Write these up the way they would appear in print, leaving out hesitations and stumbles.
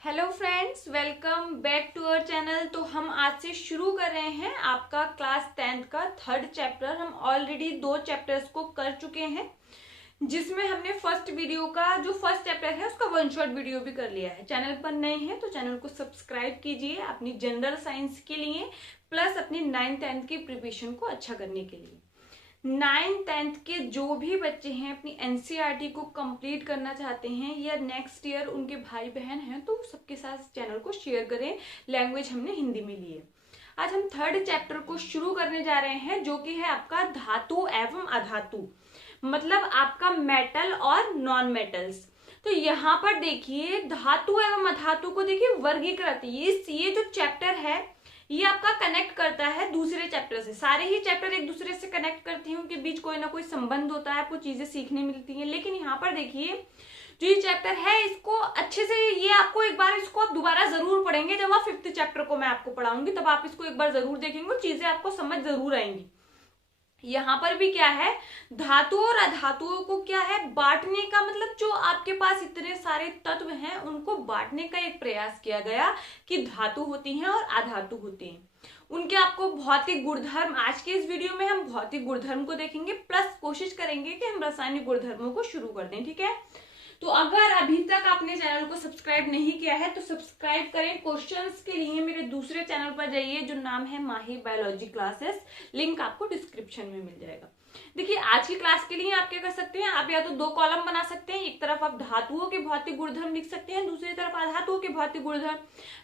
Hello friends, welcome back to our channel. तो हम आज से शुरू कर रहे हैं आपका क्लास 10th का थर्ड चैप्टर। हम ऑलरेडी 2 चैप्टर्स को कर चुके हैं, जिसमें हमने फर्स्ट वीडियो का जो फर्स्ट चैप्टर है उसका 1 शॉट वीडियो भी कर लिया है। चैनल पर नए हैं तो चैनल को सब्सक्राइब कीजिए अपनी जनरल साइंस के लिए, प्लस अपनी 9th 10th की प्रिपरेशन को अच्छा करने के लिए। 9th 10th के जो भी बच्चे हैं अपनी एनसीईआरटी को कंप्लीट करना चाहते हैं या नेक्स्ट ईयर उनके भाई बहन हैं तो सबके साथ चैनल को शेयर करें। लैंग्वेज हमने हिंदी में ली है। आज हम थर्ड चैप्टर को शुरू करने जा रहे हैं, जो कि है आपका धातु एवं अधातु, मतलब आपका मेटल और नॉन मेटल्स। तो यहाँ पर देखिए धातु एवं अधातु को देखिए वर्गीकृत, ये जो चैप्टर है ये आपका कनेक्ट करता है दूसरे चैप्टर से। सारे ही चैप्टर एक दूसरे से कनेक्ट करती हैं, उनके बीच कोई ना कोई संबंध होता है, आपको चीजें सीखने मिलती हैं। लेकिन यहाँ पर देखिए जो ये चैप्टर है इसको अच्छे से, ये आपको एक बार इसको आप दोबारा जरूर पढ़ेंगे। जब आप 5th चैप्टर को मैं आपको पढ़ाऊंगी तब आप इसको एक बार जरूर देखेंगे, चीजें आपको समझ जरूर आएंगी। यहाँ पर भी क्या है, धातु और अधातुओं को क्या है बांटने का, मतलब जो आपके पास इतने सारे तत्व हैं उनको बांटने का एक प्रयास किया गया कि धातु होती हैं और अधातु होती हैं। उनके आपको भौतिक गुणधर्म, आज के इस वीडियो में हम भौतिक गुणधर्म को देखेंगे, प्लस कोशिश करेंगे कि हम रासायनिक गुणधर्मों को शुरू कर दें। ठीक है, तो अगर अभी तक आपने चैनल को सब्सक्राइब नहीं किया है तो सब्सक्राइब करें। क्वेश्चंस के लिए मेरे दूसरे चैनल पर जाइए जो नाम है माहिर बायोलॉजी क्लासेस, लिंक आपको डिस्क्रिप्शन में मिल जाएगा। देखिए आज की क्लास के लिए आप क्या कर सकते हैं, आप या तो 2 कॉलम बना सकते हैं, एक तरफ आप धातुओं के भौतिक गुणधर्म लिख सकते हैं, दूसरी तरफ अधातुओं के भौतिक गुणधर्म।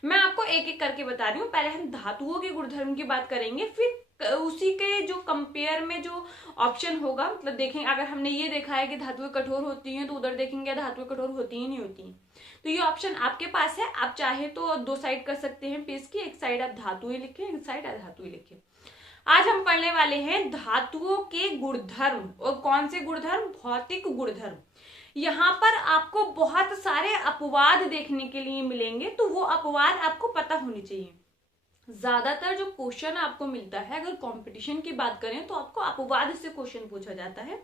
मैं आपको एक एक करके बता रही हूँ। पहले हम धातुओं के गुणधर्म की बात करेंगे, फिर उसी के जो कंपेयर में जो ऑप्शन होगा, मतलब देखें अगर हमने ये देखा है कि धातुएं कठोर होती हैं तो उधर देखेंगे धातुएं कठोर होती ही नहीं होती हैं। तो ये ऑप्शन आपके पास है, आप चाहे तो 2 साइड कर सकते हैं पेज की, एक साइड आप धातुएं लिखें, एक साइड अधातुएं लिखें। आज हम पढ़ने वाले हैं धातुओं के गुणधर्म। और कौन से गुणधर्म? भौतिक गुणधर्म। यहाँ पर आपको बहुत सारे अपवाद देखने के लिए मिलेंगे, तो वो अपवाद आपको पता होने चाहिए। ज्यादातर जो क्वेश्चन आपको मिलता है, अगर कंपटीशन की बात करें तो आपको अपवाद से क्वेश्चन पूछा जाता है।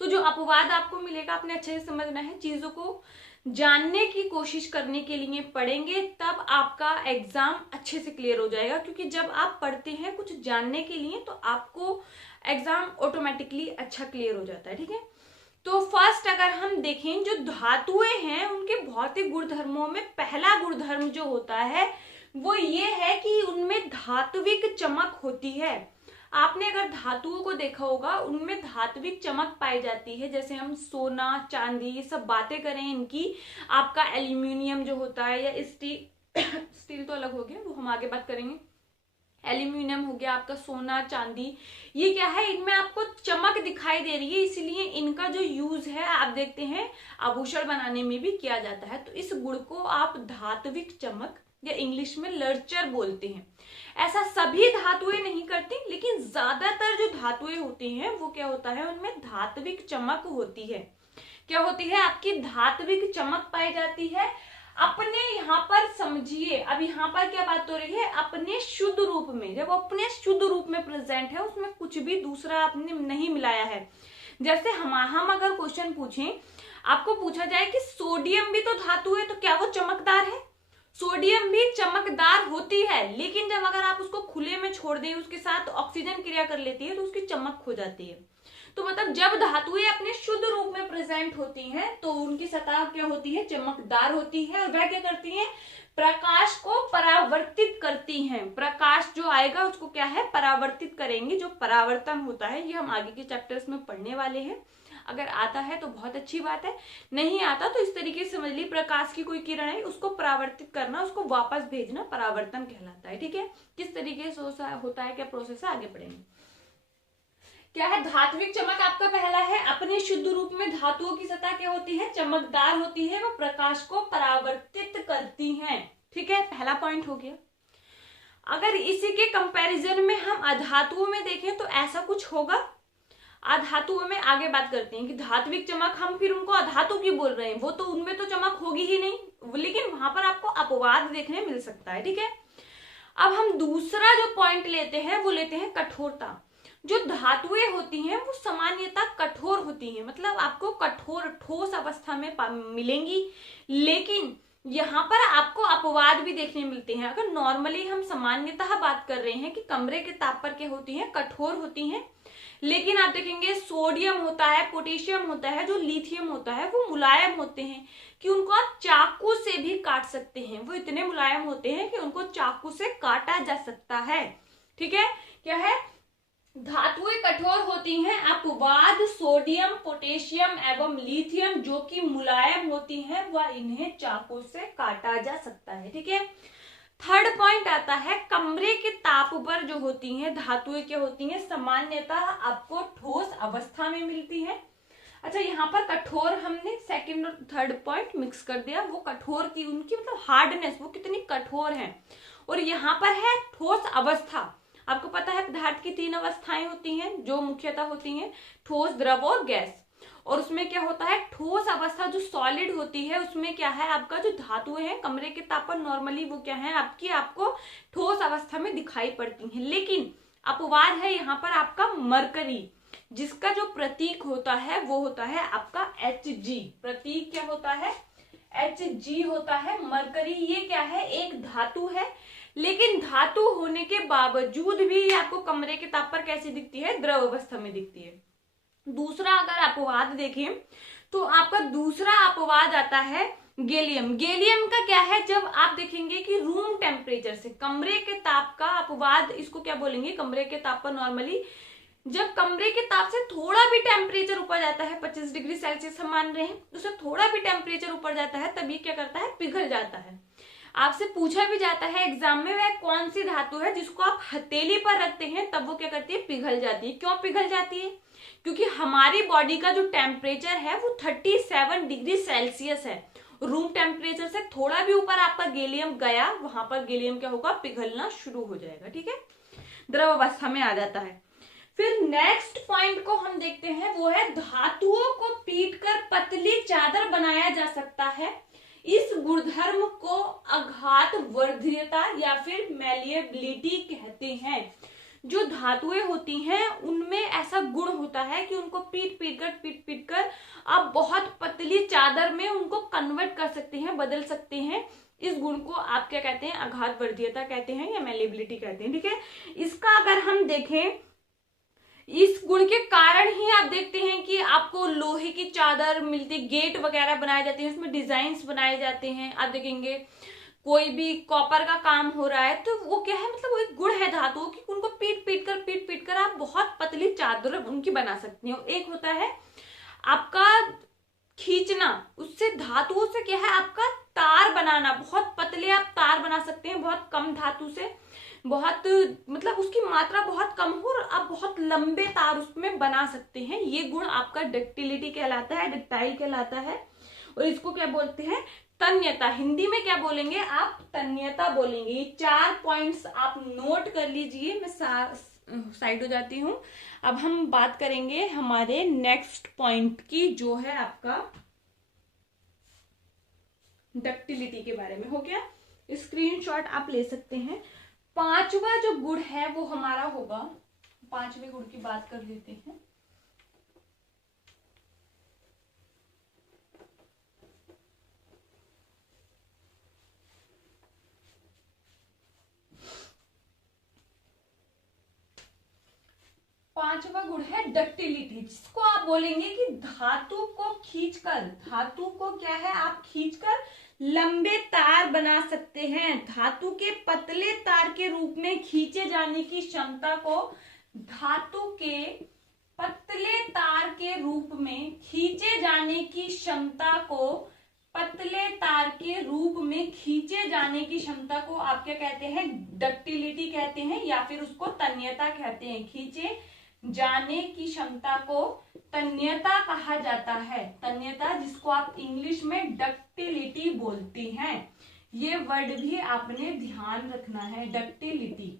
तो जो अपवाद आपको मिलेगा आपने अच्छे से समझना है, चीजों को जानने की कोशिश करने के लिए पढ़ेंगे, तब आपका एग्जाम अच्छे से क्लियर हो जाएगा। क्योंकि जब आप पढ़ते हैं कुछ जानने के लिए तो आपको एग्जाम ऑटोमेटिकली अच्छा क्लियर हो जाता है। ठीक है, तो फर्स्ट अगर हम देखें जो धातुएं हैं उनके भौतिक गुणधर्मों में पहला गुणधर्म जो होता है वो ये है कि उनमें धात्विक चमक होती है। आपने अगर धातुओं को देखा होगा उनमें धात्विक चमक पाई जाती है। जैसे हम सोना, चांदी, ये सब बातें करें इनकी, आपका एल्यूमिनियम जो होता है या स्टील तो अलग हो गया, वो हम आगे बात करेंगे। एल्यूमिनियम हो गया आपका, सोना, चांदी, ये क्या है, इनमें आपको चमक दिखाई दे रही है, इसलिए इनका जो यूज है आप देखते हैं आभूषण बनाने में भी किया जाता है। तो इस गुण को आप धात्विक चमक या इंग्लिश में लर्चर बोलते हैं। ऐसा सभी धातुएं नहीं करती, लेकिन ज्यादातर जो धातुएं होती हैं वो क्या होता है, उनमें धात्विक चमक होती है। क्या होती है, आपकी धात्विक चमक पाई जाती है। अपने यहाँ पर समझिए, अब यहाँ पर क्या बात हो रही है, अपने शुद्ध रूप में, जब अपने शुद्ध रूप में प्रेजेंट है उसमें कुछ भी दूसरा आपने नहीं मिलाया है। जैसे हम अगर क्वेश्चन पूछें, आपको पूछा जाए कि सोडियम भी तो धातु है, तो क्या वो चमकदार है? सोडियम भी चमकदार होती है, लेकिन जब अगर आप उसको खुले में छोड़ दें, उसके साथ ऑक्सीजन क्रिया कर लेती है तो उसकी चमक खो जाती है। तो मतलब जब धातुएं अपने शुद्ध रूप में प्रेजेंट होती हैं तो उनकी सतह क्या होती है, चमकदार होती है। और वह क्या करती हैं, प्रकाश को परावर्तित करती हैं। प्रकाश जो आएगा उसको क्या है, परावर्तित करेंगे। जो परावर्तन होता है ये हम आगे के चैप्टर्स में पढ़ने वाले हैं। अगर आता है तो बहुत अच्छी बात है, नहीं आता तो इस तरीके से समझ ली, प्रकाश की कोई किरण है उसको परावर्तित करना, उसको वापस भेजना परावर्तन कहलाता है। ठीक है, किस तरीके से होता है, क्या प्रोसेस है, आगे पढ़ेंगे। क्या है, धात्विक चमक आपका पहला है। अपने शुद्ध रूप में धातुओं की सतह क्या होती है, चमकदार होती है, वो प्रकाश को परावर्तित करती हैं। ठीक है, पहला पॉइंट हो गया। अगर इसी के कंपैरिजन में हम अधातुओं में देखें तो ऐसा कुछ होगा। अधातुओं में आगे बात करते हैं कि धात्विक चमक, हम फिर उनको अधातु की बोल रहे हैं, वो तो उनमें तो चमक होगी ही नहीं, लेकिन वहां पर आपको अपवाद देखने मिल सकता है। ठीक है, अब हम दूसरा जो पॉइंट लेते हैं वो लेते हैं कठोरता। जो धातुएं होती हैं वो सामान्यतः कठोर होती हैं, मतलब आपको कठोर ठोस अवस्था में मिलेंगी, लेकिन यहाँ पर आपको अपवाद भी देखने मिलते हैं। अगर नॉर्मली हम सामान्यतः बात कर रहे हैं कि कमरे के ताप पर क्या होती हैं, कठोर होती हैं, लेकिन आप देखेंगे सोडियम होता है, पोटेशियम होता है, जो लिथियम होता है, वो मुलायम होते हैं कि उनको आप चाकू से भी काट सकते हैं। वो इतने मुलायम होते हैं कि उनको चाकू से काटा जा सकता है। ठीक है, क्या है, धातुएं कठोर होती हैं, अपवाद सोडियम, पोटेशियम एवं लिथियम जो कि मुलायम होती हैं, वह इन्हें चाकू से काटा जा सकता है। ठीक है, थर्ड पॉइंट आता है कमरे के ताप पर जो होती हैं धातुएं क्या होती हैं, सामान्यतः आपको ठोस अवस्था में मिलती है। अच्छा, यहाँ पर कठोर हमने सेकंड और थर्ड पॉइंट मिक्स कर दिया। वो कठोर की उनकी मतलब हार्डनेस, वो कितनी कठोर है। और यहाँ पर है ठोस अवस्था। आपको पता है पदार्थ की 3 अवस्थाएं होती हैं जो मुख्यतः होती हैं, ठोस, द्रव और गैस। और उसमें क्या होता है, ठोस अवस्था जो सॉलिड होती है उसमें क्या है, आपका जो धातुएं हैं कमरे के ताप पर नॉर्मली वो क्या है आपको ठोस अवस्था में दिखाई पड़ती हैं। लेकिन अपवाद है यहाँ पर आपका मरकरी, जिसका जो प्रतीक होता है वो होता है आपका Hg। प्रतीक क्या होता है, Hg होता है। मरकरी ये क्या है, एक धातु है, लेकिन धातु होने के बावजूद भी आपको कमरे के ताप पर कैसी दिखती है, द्रव अवस्था में दिखती है। दूसरा अगर अपवाद देखें तो आपका दूसरा अपवाद आता है गैलियम। गैलियम का क्या है, जब आप देखेंगे कि रूम टेम्परेचर से कमरे के ताप का अपवाद, इसको क्या बोलेंगे, कमरे के ताप पर नॉर्मली जब कमरे के ताप से थोड़ा भी टेम्परेचर ऊपर जाता है, 25 डिग्री सेल्सियस हम मान रहे हैं, उससे थोड़ा भी टेम्परेचर ऊपर जाता है तभी क्या करता है, पिघल जाता है। आपसे पूछा भी जाता है एग्जाम में, वह कौन सी धातु है जिसको आप हथेली पर रखते हैं तब वो क्या करती है, पिघल जाती है। क्यों पिघल जाती है, क्योंकि हमारी बॉडी का जो टेम्परेचर है वो 37 डिग्री सेल्सियस है। रूम टेम्परेचर से थोड़ा भी ऊपर आपका गैलियम गया, वहां पर गैलियम क्या होगा, पिघलना शुरू हो जाएगा। ठीक है, द्रव अवस्था में आ जाता है। फिर नेक्स्ट पॉइंट को हम देखते हैं, वो है धातुओं को पीटकर पतली चादर बनाया जा सकता है। इस गुणधर्म को आघात वर्धीयता या फिर मैलिएबिलिटी कहते हैं। जो धातुएं होती हैं उनमें ऐसा गुण होता है कि उनको पीट पीट कर आप बहुत पतली चादर में उनको कन्वर्ट कर सकते हैं, बदल सकते हैं। इस गुण को आप क्या कहते हैं, आघात वर्धीयता कहते हैं या मैलिएबिलिटी कहते हैं। ठीक है, इसका अगर हम देखें, इस गुण के कारण ही आप देखते हैं कि आपको लोहे की चादर मिलती, गेट वगैरह बनाए जाते हैं, उसमें डिजाइन्स बनाए जाते हैं। आप देखेंगे कोई भी कॉपर का काम हो रहा है तो वो क्या है, मतलब वो एक गुण है धातुओं की, उनको पीट पीट कर आप बहुत पतली चादर उनकी बना सकती हैं। एक होता है आपका खींचना, उससे धातुओं से क्या है आपका तार बनाना, बहुत पतले आप तार बना सकते हैं, बहुत कम धातु से, बहुत मतलब उसकी मात्रा बहुत कम हो और आप बहुत लंबे तार उसमें बना सकते हैं। ये गुण आपका डक्टिलिटी कहलाता है, डक्टाइल कहलाता है। और इसको क्या बोलते हैं, तन्यता। हिंदी में क्या बोलेंगे आप, तन्यता बोलेंगे। ये 4 पॉइंट्स आप नोट कर लीजिए, मैं साइड हो जाती हूँ। अब हम बात करेंगे हमारे नेक्स्ट पॉइंट की, जो है आपका डक्टिलिटी के बारे में। हो गया, स्क्रीनशॉट आप ले सकते हैं। 5वां जो गुण है वो हमारा होगा, 5वें गुण की बात कर लेते हैं। पांचवा गुण है डक्टिलिटी, जिसको आप बोलेंगे कि धातु को खींचकर, धातु को क्या है आप खींचकर लंबे तार बना सकते हैं। धातु के पतले तार के रूप में खींचे जाने की क्षमता को, धातु के पतले तार के रूप में खींचे जाने की क्षमता को, पतले तार के रूप में खींचे जाने की क्षमता को आप क्या कहते हैं, डक्टिलिटी कहते हैं, या फिर उसको तन्यता कहते हैं। खींचे जाने की क्षमता को तन्यता कहा जाता है। तन्यता, जिसको आप इंग्लिश में डक्टिलिटी बोलती हैं। ये वर्ड भी आपने ध्यान रखना है, डक्टिलिटी।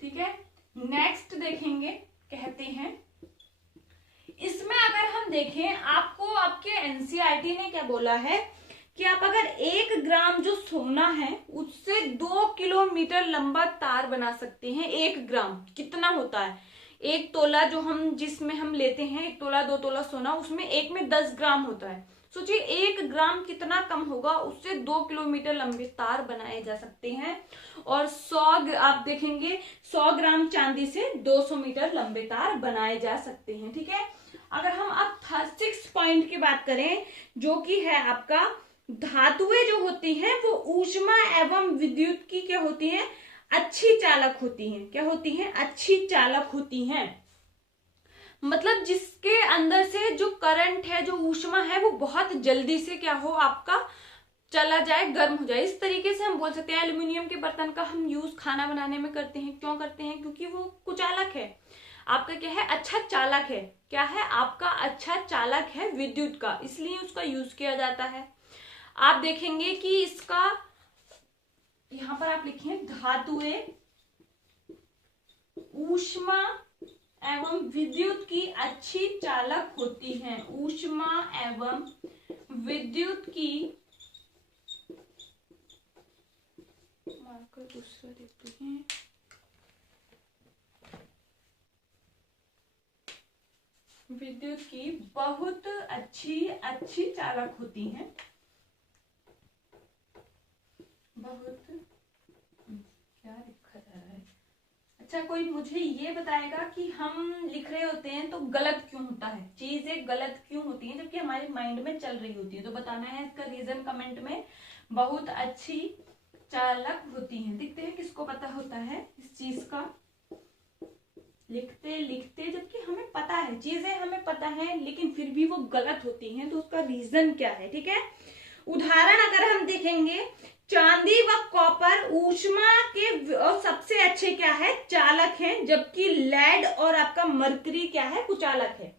ठीक है, नेक्स्ट देखेंगे, कहते हैं इसमें अगर हम देखें, आपको आपके एनसीईआरटी ने क्या बोला है कि आप अगर 1 ग्राम जो सोना है उससे 2 किलोमीटर लंबा तार बना सकते हैं। 1 ग्राम कितना होता है, 1 तोला जो हम जिसमें हम लेते हैं, 1 तोला 2 तोला सोना, उसमें एक में 10 ग्राम होता है। सोचिए 1 ग्राम कितना कम होगा, उससे 2 किलोमीटर लंबे तार बनाए जा सकते हैं। और 100 आप देखेंगे 100 ग्राम चांदी से 200 मीटर लंबे तार बनाए जा सकते हैं। ठीक है, अगर हम अब 6 पॉइंट की बात करें, जो कि है आपका धातुएं जो होती हैं वो ऊष्मा एवं विद्युत की क्या होती हैं, अच्छी चालक होती हैं। क्या होती हैं, अच्छी चालक होती हैं। मतलब जिसके अंदर से जो करंट है, जो ऊष्मा है, वो बहुत जल्दी से क्या हो, आपका चला जाए, गर्म हो जाए। इस तरीके से हम बोल सकते हैं एल्यूमिनियम के बर्तन का हम यूज खाना बनाने में करते हैं। क्यों करते हैं, क्योंकि वो कुचालक है, आपका क्या है, अच्छा चालक है। क्या है, आपका अच्छा चालक है विद्युत का, इसलिए उसका यूज किया जाता है। आप देखेंगे कि इसका यहां पर आप लिखिए, धातुएं ऊष्मा एवं विद्युत की अच्छी चालक होती हैं। ऊष्मा एवं विद्युत की, मार्कर दूसरा देते हैं, विद्युत की बहुत अच्छी चालक होती हैं। बहुत, क्या लिखा जा रहा है, अच्छा कोई मुझे ये बताएगा कि हम लिख रहे होते हैं तो गलत क्यों होता है, चीजें गलत क्यों होती हैं जबकि हमारे माइंड में चल रही होती है, तो बताना है इसका रीजन कमेंट में। बहुत अच्छी चालक होती हैं, देखते हैं किसको पता होता है इस चीज का। लिखते लिखते जबकि हमें पता है, चीजें हमें पता है, लेकिन फिर भी वो गलत होती हैं, तो उसका रीजन क्या है। ठीक है, उदाहरण अगर हम देखेंगे, चांदी व कॉपर ऊष्मा के और सबसे अच्छे क्या है, चालक हैं, जबकि लेड और आपका मरकरी क्या है, कुचालक है।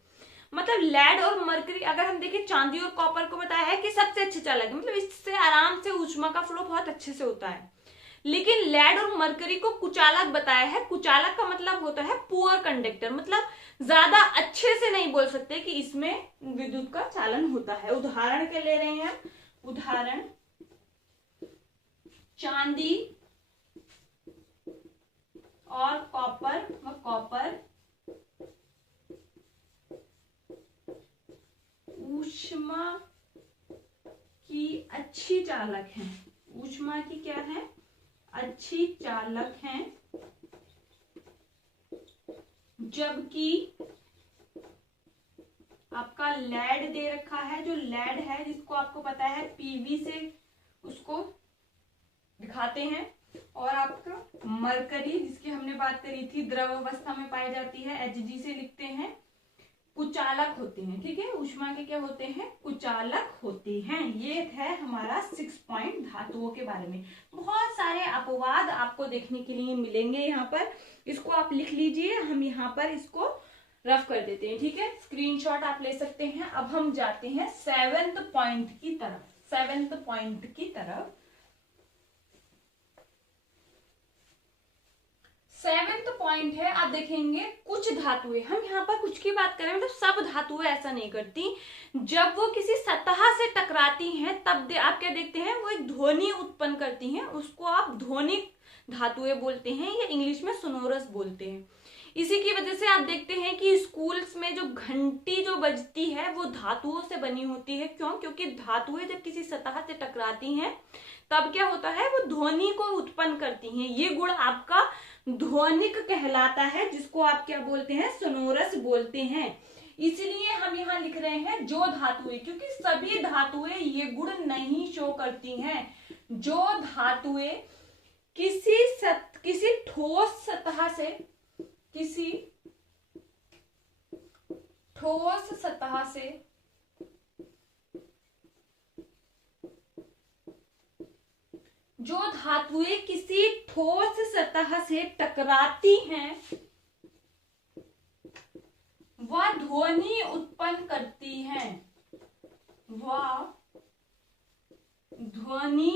मतलब लेड और मरकरी अगर हम देखें, चांदी और कॉपर को बताया है कि सबसे अच्छे चालक है, मतलब इससे आराम से ऊष्मा का फ्लो बहुत अच्छे से होता है। लेकिन लेड और मरकरी को कुचालक बताया है। कुचालक का मतलब होता है पुअर कंडक्टर, मतलब ज्यादा अच्छे से नहीं बोल सकते कि इसमें विद्युत का चालन होता है। उदाहरण के ले रहे हैं, उदाहरण चांदी और कॉपर ऊष्मा की अच्छी चालक हैं। ऊष्मा की क्या है, अच्छी चालक हैं, जबकि आपका लेड दे रखा है, जो लेड है जिसको आपको पता है पीवी से उसको दिखाते हैं, और आपका मरकरी जिसकी हमने बात करी थी द्रव अवस्था में पाई जाती है, Hg से लिखते हैं, कुचालक होते हैं। ठीक है, ऊष्मा के क्या होते हैं, कुचालक होते हैं। ये है हमारा 6 पॉइंट धातुओं के बारे में। बहुत सारे अपवाद आपको देखने के लिए मिलेंगे यहाँ पर, इसको आप लिख लीजिए, हम यहाँ पर इसको रफ कर देते हैं। ठीक है, स्क्रीनशॉट आप ले सकते हैं। अब हम जाते हैं 7th पॉइंट की तरफ। 7th पॉइंट की तरफ 7th पॉइंट है, आप देखेंगे कुछ धातुएं, हम यहाँ पर कुछ की बात करें मतलब सब धातुएं ऐसा नहीं करती, जब वो किसी सतह से टकराती हैं तब आप क्या देखते हैं, वो एक ध्वनि उत्पन्न करती हैं, उसको आप ध्वनिक धातुएं बोलते हैं, या इंग्लिश में सोनोरस बोलते हैं। इसी की वजह से आप देखते हैं कि स्कूल्स में जो घंटी जो बजती है वो धातुओं से बनी होती है। क्यों, क्योंकि धातुएं जब किसी सतह से टकराती हैं तब क्या होता है, वो ध्वनि को उत्पन्न करती हैं। ये गुण आपका ध्वनिक कहलाता है, जिसको आप क्या बोलते हैं, सोनोरस बोलते हैं। इसलिए हम यहाँ लिख रहे हैं जो धातुएं, क्योंकि सभी धातुएं ये गुण नहीं शो करती हैं। जो धातुएं किसी ठोस सतह से, किसी ठोस सतह से जो धातुएं किसी ठोस सतह से टकराती हैं वह ध्वनि उत्पन्न करती हैं, वह ध्वनि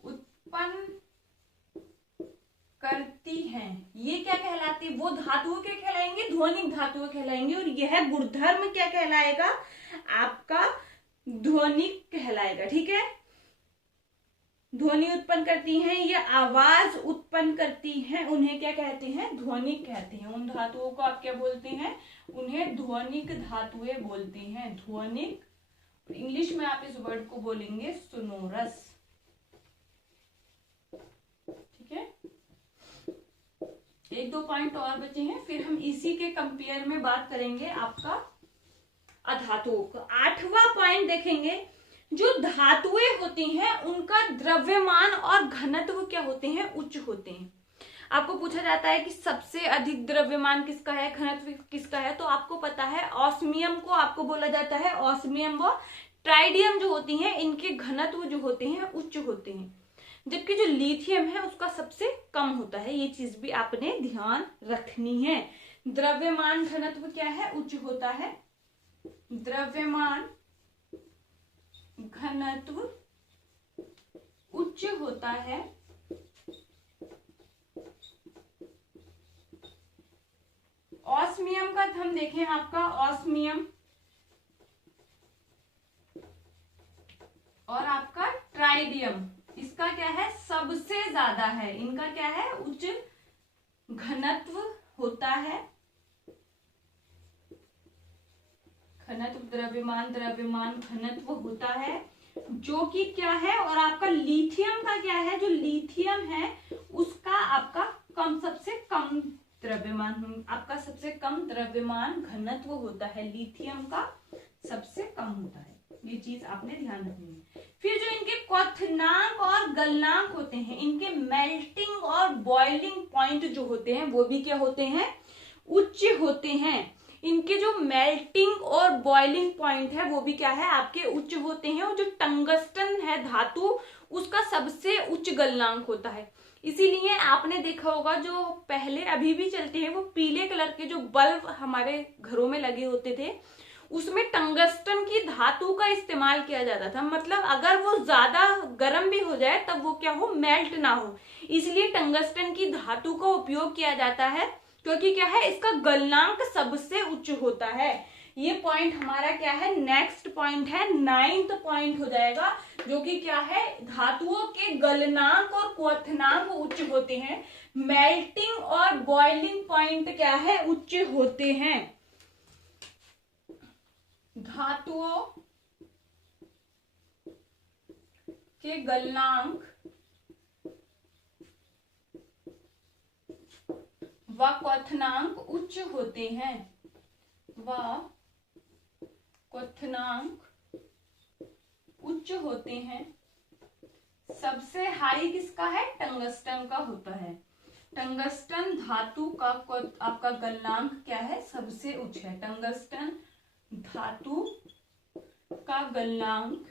उत्पन्न करती हैं। ये क्या कहलाती, वो धातुओं के कहलाएंगे, ध्वनिक धातुएं कहलाएंगे, और यह गुणधर्म क्या कहलाएगा, आपका ध्वनिक कहलाएगा। ठीक है, ध्वनि उत्पन्न करती हैं, ये आवाज उत्पन्न करती हैं, उन्हें क्या कहते हैं, ध्वनिक कहते हैं। उन धातुओं को आप क्या बोलते हैं, उन्हें ध्वनिक धातुएं बोलते हैं, ध्वनिक इंग्लिश में आप इस वर्ड को बोलेंगे सोनोरस। ठीक है, एक दो पॉइंट और बचे हैं, फिर हम इसी के कंपेयर में बात करेंगे आपका अधातुओं का। 8वां पॉइंट देखेंगे, जो धातुएं होती हैं उनका द्रव्यमान और घनत्व क्या होते हैं, उच्च होते हैं। आपको पूछा जाता है कि सबसे अधिक द्रव्यमान किसका है, घनत्व किसका है, तो आपको पता है ऑस्मियम को आपको बोला जाता है। ऑस्मियम व ट्राइडियम जो होती हैं इनके घनत्व जो होते हैं उच्च होते हैं, जबकि जो लिथियम है उसका सबसे कम होता है। ये चीज भी आपने ध्यान रखनी है। द्रव्यमान घनत्व क्या है, उच्च होता है। द्रव्यमान घनत्व उच्च होता है। ऑस्मियम का हम देखें, आपका ऑस्मियम और आपका ट्राइडियम, इसका क्या है, सबसे ज्यादा है। इनका क्या है, उच्च घनत्व होता है। घनत्व द्रव्यमान घनत्व होता है, जो कि क्या है। और आपका लिथियम का क्या है, जो लिथियम है उसका आपका कम, सबसे कम द्रव्यमान, आपका सबसे कम द्रव्यमान घनत्व होता है। लिथियम का सबसे कम होता है, ये चीज आपने ध्यान रखनी है। फिर जो इनके क्वथनांक और गलनांक होते हैं, इनके मेल्टिंग और बॉइलिंग पॉइंट जो होते हैं वो भी क्या होते हैं, उच्च होते हैं। इनके जो मेल्टिंग और बॉइलिंग पॉइंट है वो भी क्या है, आपके उच्च होते हैं। और जो टंगस्टन है धातु, उसका सबसे उच्च गलनांक होता है। इसीलिए आपने देखा होगा जो पहले अभी भी चलते हैं वो पीले कलर के जो बल्ब हमारे घरों में लगे होते थे, उसमें टंगस्टन की धातु का इस्तेमाल किया जाता था। मतलब अगर वो ज्यादा गर्म भी हो जाए तब वो क्या हो, मेल्ट ना हो, इसलिए टंगस्टन की धातु का उपयोग किया जाता है, क्योंकि क्या है, इसका गलनांक सबसे उच्च होता है। ये पॉइंट हमारा क्या है, नेक्स्ट पॉइंट है, 9th पॉइंट हो जाएगा, जो कि क्या है, धातुओं के गलनांक और क्वथनांक उच्च होते हैं। मेल्टिंग और बॉइलिंग पॉइंट क्या है, उच्च होते हैं। धातुओं के गलनांक व क्वथनांक उच्च होते हैं, व क्वथनांक उच्च होते हैं। सबसे हाई किसका है, टंगस्टन का होता है। टंगस्टन धातु का आपका गलनांक क्या है, सबसे उच्च है। टंगस्टन धातु का गलनांक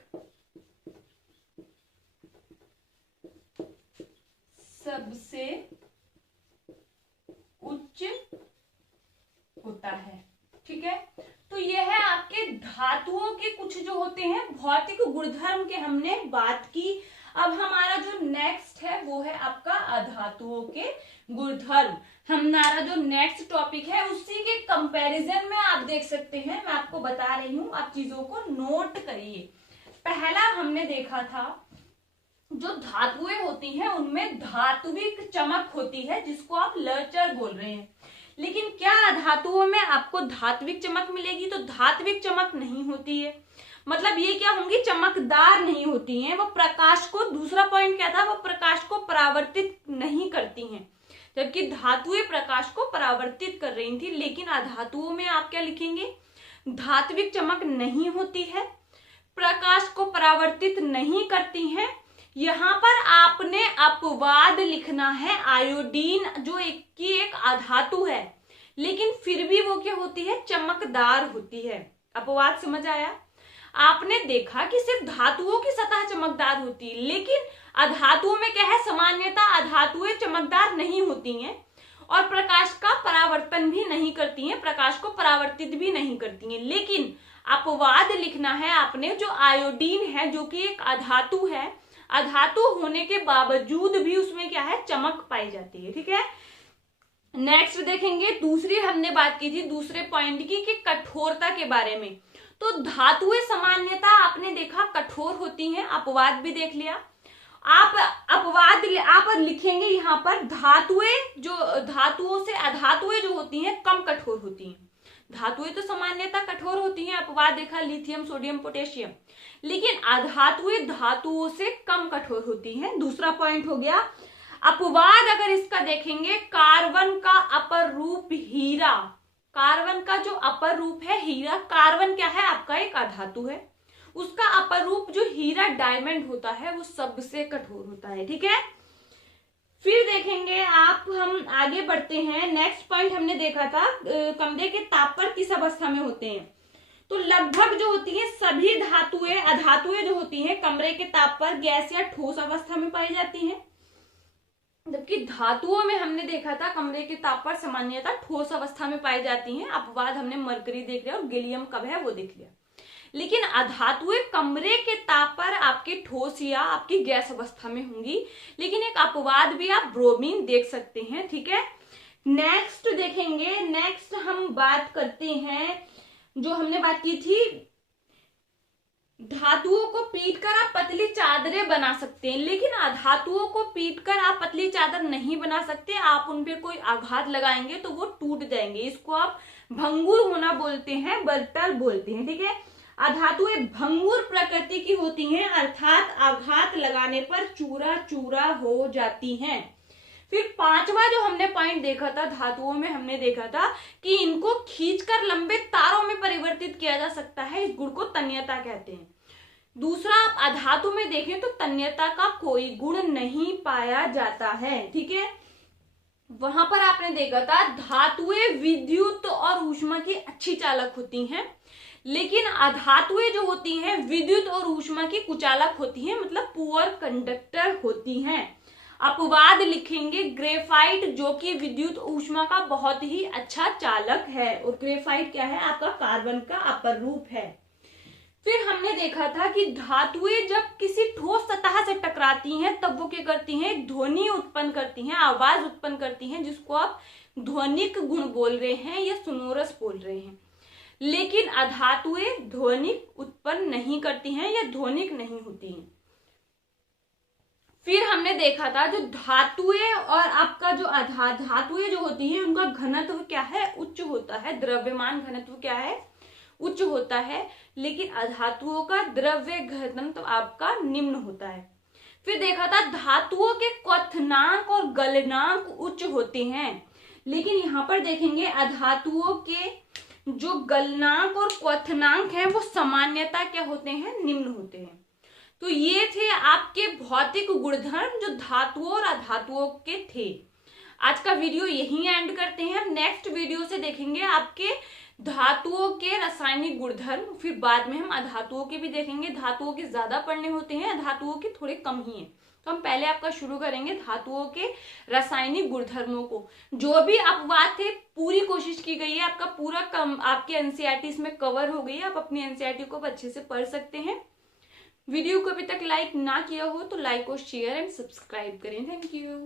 सबसे उच्च होता है। ठीक है, तो यह है आपके धातुओं के कुछ जो होते हैं भौतिक गुणधर्म के हमने बात की। अब हमारा जो नेक्स्ट है वो है आपका अधातुओं के गुणधर्म। हमारा जो नेक्स्ट टॉपिक है उसी के कंपैरिजन में आप देख सकते हैं, मैं आपको बता रही हूं, आप चीजों को नोट करिए। पहला हमने देखा था जो धातुएं होती हैं उनमें धात्विक चमक होती है, जिसको आप लर्चर बोल रहे हैं। लेकिन क्या धातुओं में आपको धात्विक चमक मिलेगी, तो धात्विक चमक नहीं होती है। मतलब ये क्या होंगी, चमकदार नहीं होती हैं। वो प्रकाश को, दूसरा पॉइंट क्या था, वो प्रकाश को परावर्तित नहीं करती हैं, जबकि धातुएं प्रकाश को परावर्तित कर रही थी। लेकिन अधातुओं में आप क्या लिखेंगे, धात्विक चमक नहीं होती है, प्रकाश को परावर्तित नहीं करती हैं। यहाँ पर आपने अपवाद लिखना है। आयोडीन जो एक अधातु है, लेकिन फिर भी वो क्या होती है, चमकदार होती है। अपवाद समझ आया। आपने देखा कि सिर्फ धातुओं की सतह चमकदार होती है, लेकिन अधातुओं में क्या है, सामान्यतः अधातुएं चमकदार नहीं होती हैं और प्रकाश का परावर्तन भी नहीं करती हैं, प्रकाश को परावर्तित भी नहीं करती हैं। लेकिन अपवाद लिखना है आपने, जो आयोडीन है जो कि एक अधातु है, अधातु होने के बावजूद भी उसमें क्या है, चमक पाई जाती है। ठीक है, नेक्स्ट देखेंगे, दूसरी हमने बात की थी दूसरे पॉइंट की, कि कठोरता के बारे में। तो धातुएं सामान्यतः आपने देखा कठोर होती हैं, अपवाद भी देख लिया। आप अपवाद आप लिखेंगे यहाँ पर, धातुएं जो धातुओं से अधातुएं जो होती हैं कम कठोर होती हैं। धातुएं तो सामान्यतः कठोर होती हैं, अपवाद देखा लिथियम, सोडियम, पोटेशियम। लेकिन अधातुएं धातुओं से कम कठोर होती हैं। दूसरा पॉइंट हो गया अपवाद। अगर इसका देखेंगे, कार्बन का अपर रूप हीरा, कार्बन का जो अपर रूप है हीरा, कार्बन क्या है आपका एक अधातु है, उसका अपर रूप जो हीरा डायमंड होता है वो सबसे कठोर होता है। ठीक है, फिर देखेंगे आप, हम आगे बढ़ते हैं। नेक्स्ट पॉइंट हमने देखा था कमरे के ताप पर किस अवस्था में होते हैं। तो लगभग जो होती है सभी धातुएं अधातुएं जो होती हैं कमरे के ताप पर गैस या ठोस अवस्था में पाई जाती हैं, जबकि धातुओं में हमने देखा था कमरे के ताप पर सामान्यतः ठोस अवस्था में पाई जाती हैं। अपवाद हमने मरकरी देख लिया और गैलियम कब है वो देख लिया। लेकिन अधातुएं कमरे के ताप पर आपके ठोस या आपकी गैस अवस्था में होंगी। लेकिन एक अपवाद भी आप ब्रोमीन देख सकते हैं। ठीक है, नेक्स्ट देखेंगे। नेक्स्ट हम बात करते हैं, जो हमने बात की थी, धातुओं को पीटकर आप पतली चादरें बना सकते हैं, लेकिन अधातुओं को पीटकर आप पतली चादर नहीं बना सकते। आप उन पे कोई आघात लगाएंगे तो वो टूट जाएंगे। इसको आप भंगुर होना बोलते हैं, बर्टर बोलते हैं। ठीक है, अधातुएं भंगुर प्रकृति की होती हैं, अर्थात आघात लगाने पर चूरा चूरा हो जाती हैं। फिर पांचवा जो हमने पॉइंट देखा था धातुओं में, हमने देखा था कि इनको खींचकर लंबे तारों में परिवर्तित किया जा सकता है। इस गुण को तन्यता कहते हैं। दूसरा, आप अधातु में देखें तो तन्यता का कोई गुण नहीं पाया जाता है। ठीक है, वहां पर आपने देखा था धातुएं विद्युत और ऊष्मा की अच्छी चालक होती हैं, लेकिन अधातुएं जो होती हैं विद्युत और ऊष्मा की कुचालक होती हैं, मतलब पुअर कंडक्टर होती हैं। अपवाद लिखेंगे ग्रेफाइट, जो कि विद्युत ऊष्मा का बहुत ही अच्छा चालक है, और ग्रेफाइट क्या है आपका कार्बन का अपर रूप है। फिर हमने देखा था कि धातुएं जब किसी ठोस सतह से टकराती हैं तब वो क्या करती हैं, ध्वनि उत्पन्न करती हैं, आवाज उत्पन्न करती हैं, जिसको आप ध्वनिक गुण बोल रहे हैं या सोनोरस बोल रहे हैं। लेकिन अधातुएं ध्वनिक उत्पन्न नहीं करती हैं या ध्वनिक नहीं होती हैं। फिर हमने देखा था जो धातुएं और आपका जो धातुएं जो होती हैं उनका घनत्व क्या है, उच्च होता है। द्रव्यमान घनत्व क्या है, उच्च होता है। लेकिन अधातुओं का द्रव्य घनत्व आपका निम्न होता है। फिर देखा था धातुओं के क्वथनांक और गलनांक उच्च होते हैं, लेकिन यहाँ पर देखेंगे अधातुओं के जो गलनांक और क्वथनांक है वो सामान्यतः क्या होते हैं, निम्न होते हैं। तो ये थे आपके भौतिक गुणधर्म जो धातुओं और अधातुओं के थे। आज का वीडियो यहीं एंड करते हैं। नेक्स्ट वीडियो से देखेंगे आपके धातुओं के रासायनिक गुणधर्म, फिर बाद में हम अधातुओं के भी देखेंगे। धातुओं के ज्यादा पढ़ने होते हैं, अधातुओं के थोड़े कम ही हैं। तो हम पहले आपका शुरू करेंगे धातुओं के रासायनिक गुणधर्मों को। जो भी अपवाद थे पूरी कोशिश की गई है, आपका पूरा आपके एनसीईआरटी इसमें कवर हो गई है। आप अपनी एनसीईआरटी को अच्छे से पढ़ सकते हैं। वीडियो को अभी तक लाइक ना किया हो तो लाइक और शेयर एंड सब्सक्राइब करें। Thank you.